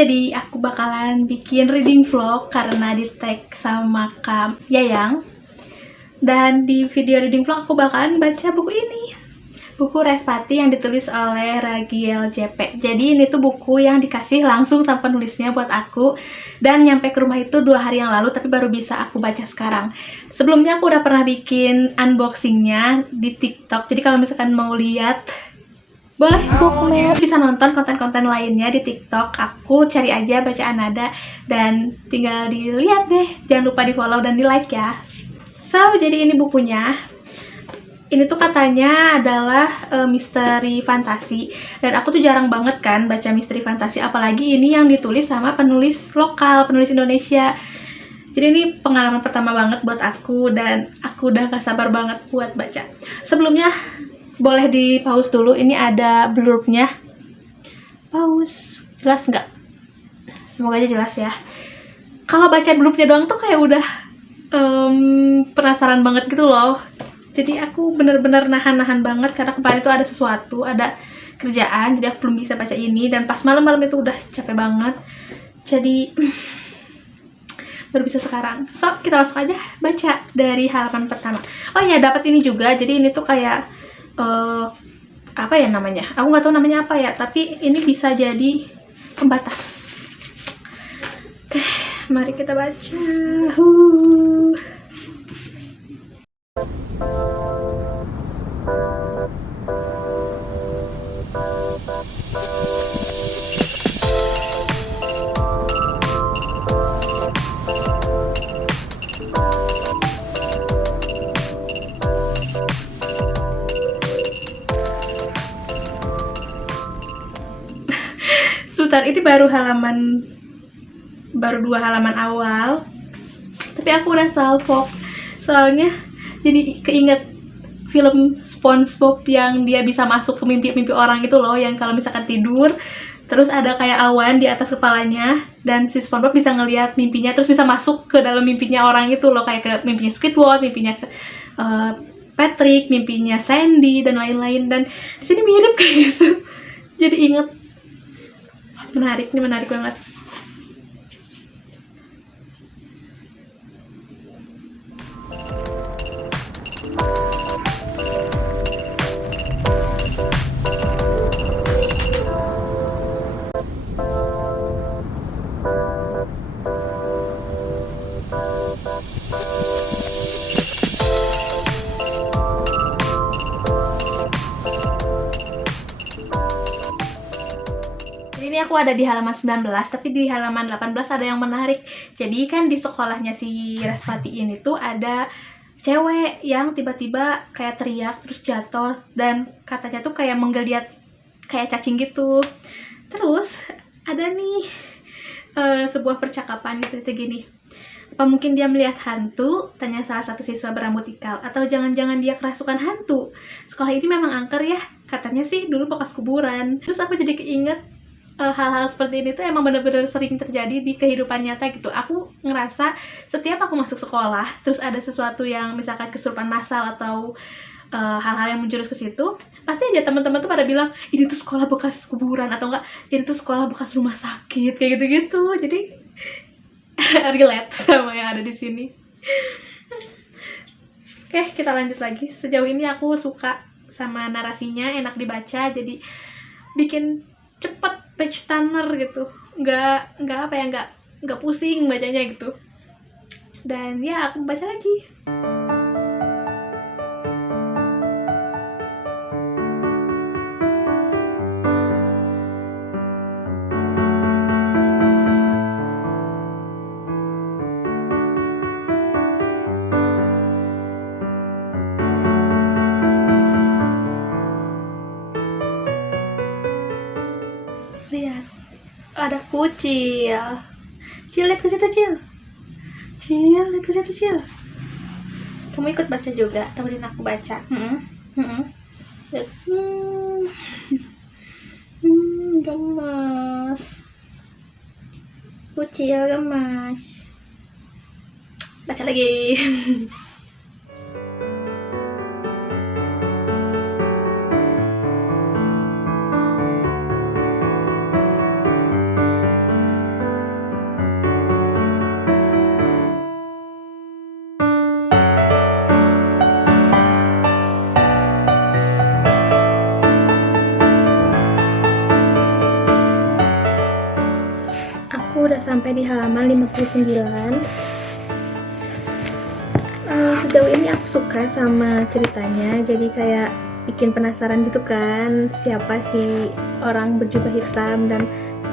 Jadi aku bakalan bikin reading vlog karena di tag sama Kak Yayang. Dan di video reading vlog aku bakalan baca buku ini, buku Respati yang ditulis oleh Ragiel JP. Jadi ini tuh buku yang dikasih langsung sama penulisnya buat aku, dan nyampe ke rumah itu 2 hari yang lalu, tapi baru bisa aku baca sekarang. Sebelumnya aku udah pernah bikin unboxingnya di TikTok, jadi kalau misalkan mau lihat boleh bisa nonton konten-konten lainnya di TikTok. Aku cari aja Bacaan Nada dan tinggal dilihat deh. Jangan lupa di follow dan di like ya. So, jadi ini bukunya. Ini tuh katanya adalah misteri fantasi, dan aku tuh jarang banget kan baca misteri fantasi, apalagi ini yang ditulis sama penulis lokal, penulis Indonesia. Jadi ini pengalaman pertama banget buat aku, dan aku udah gak sabar banget buat baca. Sebelumnya boleh di pause dulu, ini ada blurbnya. Pause, jelas nggak? Semoga aja jelas ya. Kalau baca blurbnya doang tuh kayak udah penasaran banget gitu loh. Jadi aku bener-bener nahan-nahan banget karena kemarin tuh ada sesuatu, ada kerjaan, jadi aku belum bisa baca ini, dan pas malam-malam itu udah capek banget. Jadi baru bisa sekarang. So, kita langsung aja baca dari halaman pertama. Oh ya, dapat ini juga. Jadi ini tuh kayak apa ya namanya? Aku nggak tahu namanya apa ya, tapi ini bisa jadi pembatas. Oke, mari kita baca. Sebentar, ini baru 2 halaman awal, tapi aku udah salvo soalnya jadi keinget film SpongeBob yang dia bisa masuk ke mimpi-mimpi orang itu loh, yang kalau misalkan tidur terus ada kayak awan di atas kepalanya, dan si SpongeBob bisa ngelihat mimpinya terus bisa masuk ke dalam mimpinya orang itu loh, kayak ke mimpinya Squidward, mimpinya Patrick, mimpinya Sandy dan lain-lain. Dan di sini mirip kayak gitu. Jadi inget. Menarik, ini menarik banget. Ini aku ada di halaman 19, tapi di halaman 18 ada yang menarik. Jadi kan di sekolahnya si Respati ini tuh ada cewek yang tiba-tiba kayak teriak terus jatuh, dan katanya tuh kayak menggeliat kayak cacing gitu. Terus ada nih sebuah percakapan gitu gini. Apa mungkin dia melihat hantu? Tanya salah satu siswa berambut ikal. Atau jangan-jangan dia kerasukan hantu? Sekolah ini memang angker ya? Katanya sih dulu bekas kuburan. Terus aku jadi keinget hal-hal seperti ini tuh emang bener-bener sering terjadi di kehidupan nyata gitu. Aku ngerasa setiap aku masuk sekolah terus ada sesuatu yang misalkan kesurupan massal atau hal-hal yang menjurus ke situ, pasti aja teman-teman tuh pada bilang ini tuh sekolah bekas kuburan, atau enggak ini tuh sekolah bekas rumah sakit, kayak gitu-gitu. Jadi relate sama yang ada di sini. Oke, kita lanjut lagi. Sejauh ini aku suka sama narasinya, enak dibaca, jadi bikin cepet page turner gitu, nggak apa ya, nggak pusing bacanya gitu. Dan ya, aku baca lagi. Lihat, ada kucil. Cil, lihat ke situ, Cil. Cil, lihat ke situ, Cil. Kamu ikut baca juga, temenin aku baca. Lihat. Gemas. Kucil gemas. Baca lagi. sampai di halaman 59. Sejauh ini aku suka sama ceritanya, jadi kayak bikin penasaran gitu kan, siapa sih orang berjubah hitam dan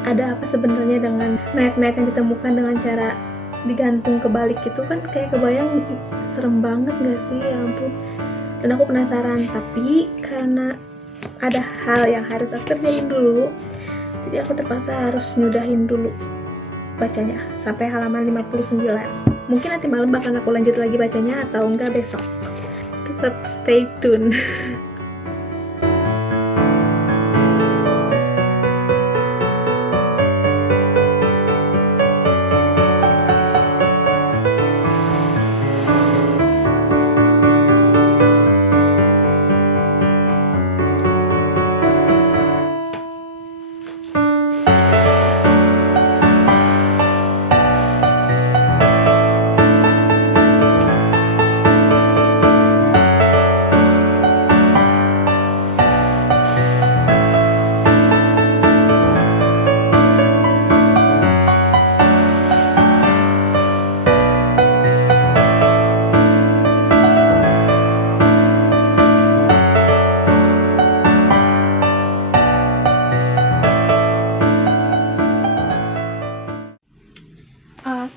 ada apa sebenarnya dengan mayat-mayat yang ditemukan dengan cara digantung kebalik gitu kan, kayak kebayang serem banget gak sih, ya ampun. Dan aku penasaran, tapi karena ada hal yang harus aku kerjain dulu, jadi aku terpaksa harus nyudahin dulu bacanya sampai halaman 59. Mungkin nanti malam bakal aku lanjut lagi bacanya atau enggak besok. Tetap stay tune.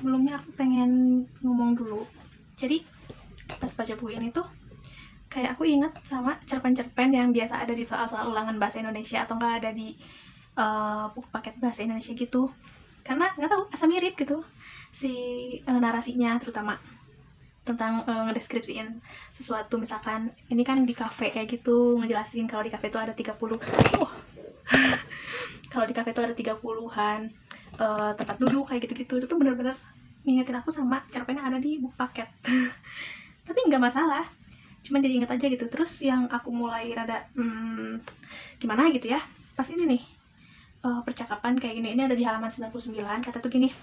Sebelumnya aku pengen ngomong dulu. Jadi pas baca buku ini tuh kayak aku inget sama cerpen-cerpen yang biasa ada di soal-soal ulangan bahasa Indonesia atau nggak ada di buku paket bahasa Indonesia gitu. Karena nggak tahu, asa mirip gitu si narasinya, terutama tentang ngedeskripsiin sesuatu. Misalkan ini kan di kafe kayak gitu, ngejelasin kalau di kafe itu ada 30 kalau di kafe itu ada 30-an tempat duduk kayak gitu-gitu. Itu tuh bener-bener ngingetin aku sama cerpen yang ada di buku paket. Tapi nggak masalah, cuman jadi inget aja gitu. Terus yang aku mulai rada gimana gitu ya, pas ini nih percakapan kayak gini, ini ada di halaman 99. Kata tuh gini,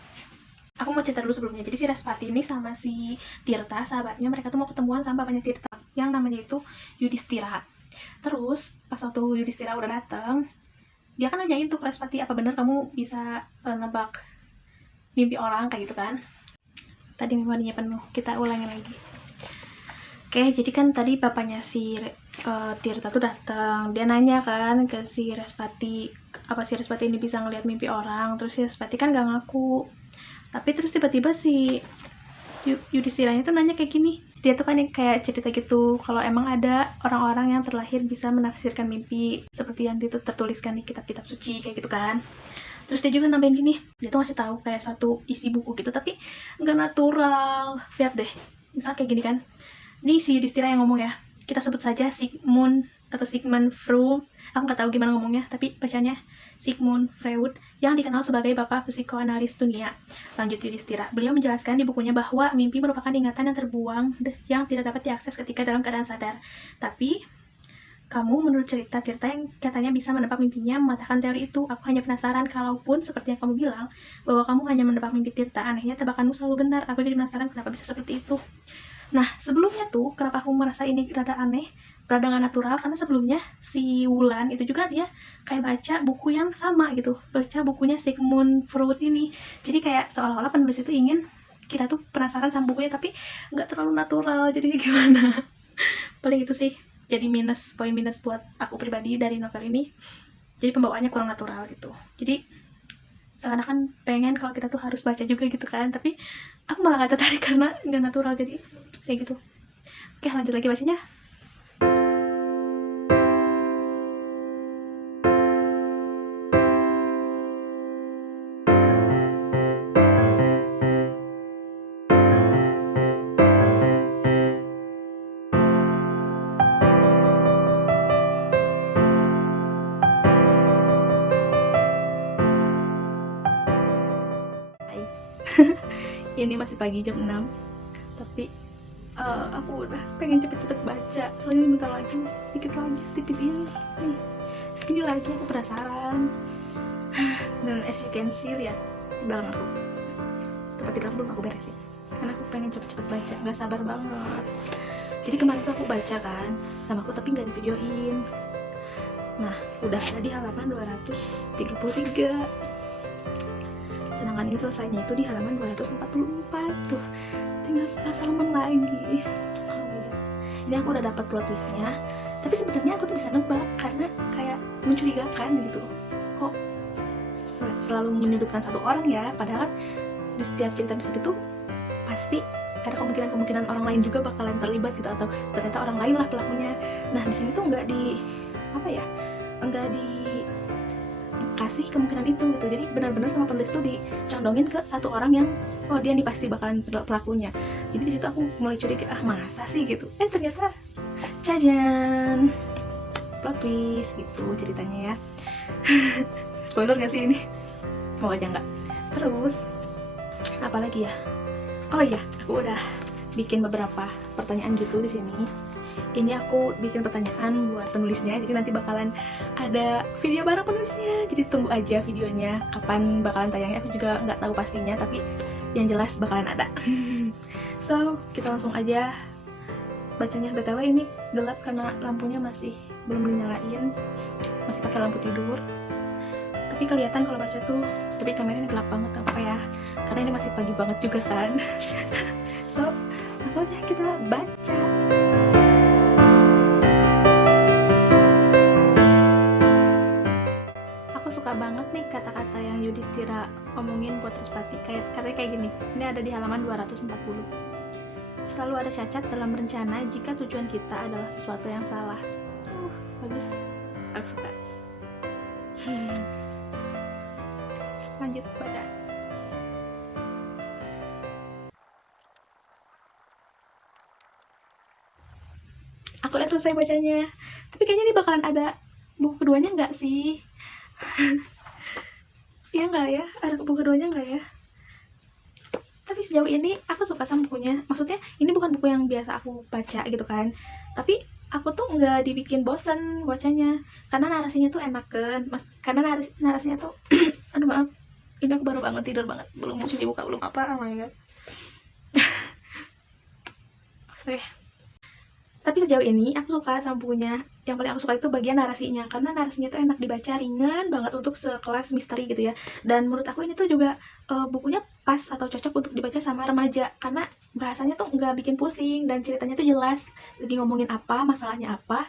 aku mau cerita dulu sebelumnya. Jadi si Respati ini sama si Tirta, sahabatnya, mereka tuh mau ketemuan sama bapaknya Tirta yang namanya itu Yudhistira. Terus pas waktu Yudhistira udah dateng, dia kan nanyain tuh ke Respati, apa bener kamu bisa nebak mimpi orang kayak gitu kan. Tadi memorinya penuh, kita ulangin lagi. Oke, jadi kan tadi bapaknya si Tirta tuh datang, dia nanya kan ke si Respati, apa si Respati ini bisa ngelihat mimpi orang. Terus si Respati kan gak ngaku, tapi terus tiba-tiba si Yudhistiranya tuh nanya kayak gini. Dia tuh kan kayak cerita gitu, kalau emang ada orang-orang yang terlahir bisa menafsirkan mimpi seperti yang tertuliskan di kitab-kitab suci kayak gitu kan. Terus dia juga nambahin gini, dia tuh ngasih tahu kayak satu isi buku gitu, tapi nggak natural. Lihat deh, misal kayak gini kan. Ini si Yudhistira yang ngomong ya. Kita sebut saja Sigmund atau Sigmund Freud. Aku nggak tahu gimana ngomongnya, tapi bacanya Sigmund Freud, yang dikenal sebagai bapak psikoanalis dunia. Lanjut Yudhistira. Beliau menjelaskan di bukunya bahwa mimpi merupakan ingatan yang terbuang yang tidak dapat diakses ketika dalam keadaan sadar. Tapi kamu menurut cerita Tirta yang katanya bisa menebak mimpinya mematahkan teori itu. Aku hanya penasaran, kalaupun seperti yang kamu bilang bahwa kamu hanya menebak mimpi Tirta, anehnya tebakanmu selalu benar. Aku jadi penasaran kenapa bisa seperti itu. Nah, sebelumnya tuh kenapa aku merasa ini rada aneh, rada gak natural, karena sebelumnya si Wulan itu juga dia kayak baca buku yang sama gitu, baca bukunya Sigmund Freud ini. Jadi kayak seolah-olah penulis itu ingin kita tuh penasaran sama bukunya, tapi nggak terlalu natural. Jadi gimana? Paling itu sih jadi poin minus buat aku pribadi dari novel ini. Jadi pembawaannya kurang natural gitu. Jadi seakan-akan pengen kalau kita tuh harus baca juga gitu kan, tapi aku malah gak tertarik karena nggak natural, jadi kayak gitu. Oke, lanjut lagi bacanya. Ini masih pagi jam 6, tapi aku udah pengen cepet-cepet baca, soalnya ini bentar lagi, dikit lagi, setipis ini nih, segini lagi. Aku penasaran. Dan as you can see, lihat di belakang aku, tempat tidur belum aku beresin karena aku pengen cepet-cepet baca, gak sabar banget. Jadi kemarin tuh aku baca kan sama aku, tapi gak di videoin. Nah, udah ada di halaman 233. Sedangkan Sedangkan ini selesainya itu di halaman 244. Tuh, tinggal serasa lemon lagi. Ini aku udah dapat plot twistnya, tapi sebenarnya aku tuh bisa nebak karena kayak mencurigakan gitu. Kok selalu menyudutkan satu orang ya, padahal di setiap cerita misteri itu pasti ada kemungkinan orang lain juga bakalan terlibat gitu, atau ternyata orang lain lah pelakunya. Nah di sini tuh nggak dikasih kemungkinan itu gitu. Jadi benar-benar sama penulis tuh dicondongin ke satu orang yang dia nih pasti bakalan pelakunya. Jadi di situ aku mulai curiga, masa sih gitu. Ternyata jajan plot twist gitu ceritanya ya. Spoiler gak sih ini? Semoga aja enggak. Terus apalagi ya? Oh iya, aku udah bikin beberapa pertanyaan gitu di sini. Ini aku bikin pertanyaan buat penulisnya, jadi nanti bakalan ada video bareng penulisnya. Jadi tunggu aja videonya, kapan bakalan tayangnya aku juga nggak tahu pastinya, tapi yang jelas bakalan ada. So, kita langsung aja bacanya. BTW ini gelap karena lampunya masih belum dinyalain, masih pakai lampu tidur. Tapi kelihatan kalau baca tuh, tapi kameranya gelap banget, gak apa-apa ya, karena ini masih pagi banget juga kan. So, langsung aja kita baca. Aku suka banget nih kata-kata yang Yudhistira omongin buat Respati. Katanya kayak gini, ini ada di halaman 240. Selalu ada cacat dalam rencana jika tujuan kita adalah sesuatu yang salah. Bagus, aku suka. Lanjut baca. Aku udah selesai bacanya, tapi kayaknya ini bakalan ada buku keduanya nggak sih? Iya nggak ya? Ada buku keduanya nggak ya? Tapi sejauh ini aku suka sama bukunya. Maksudnya ini bukan buku yang biasa aku baca gitu kan, tapi aku tuh nggak dibikin bosen bacanya karena narasinya tuh enak kan. Karena narasinya tuh aduh maaf, ini aku baru bangun tidur banget, belum cuci muka, belum apa. Oh my god. Tapi sejauh ini aku suka sama bukunya. Yang paling aku suka itu bagian narasinya, karena narasinya tuh enak dibaca, ringan banget untuk sekelas misteri gitu ya. Dan menurut aku ini tuh juga bukunya pas atau cocok untuk dibaca sama remaja, karena bahasanya tuh nggak bikin pusing dan ceritanya tuh jelas lagi ngomongin apa, masalahnya apa,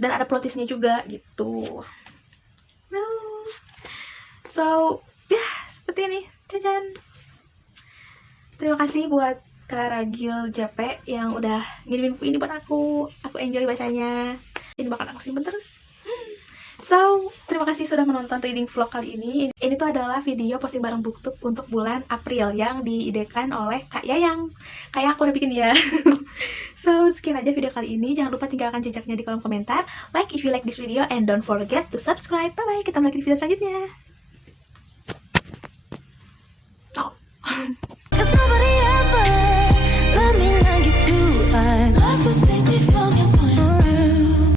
dan ada plot twist-nya juga gitu. So ya seperti ini, jajan. Terima kasih buat Kak Ragil JP yang udah ngirimin buku ini buat aku. Aku enjoy bacanya. Ini bakal aku simpen terus. So, terima kasih sudah menonton reading vlog kali ini. Ini tuh adalah video posting bareng BookTube untuk bulan April yang diidekan oleh Kak Yayang. Kayak aku udah bikin ya. So, sekian aja video kali ini. Jangan lupa tinggalkan jejaknya di kolom komentar. Like if you like this video and don't forget to subscribe. Bye-bye, ketemu lagi di video selanjutnya. Oh.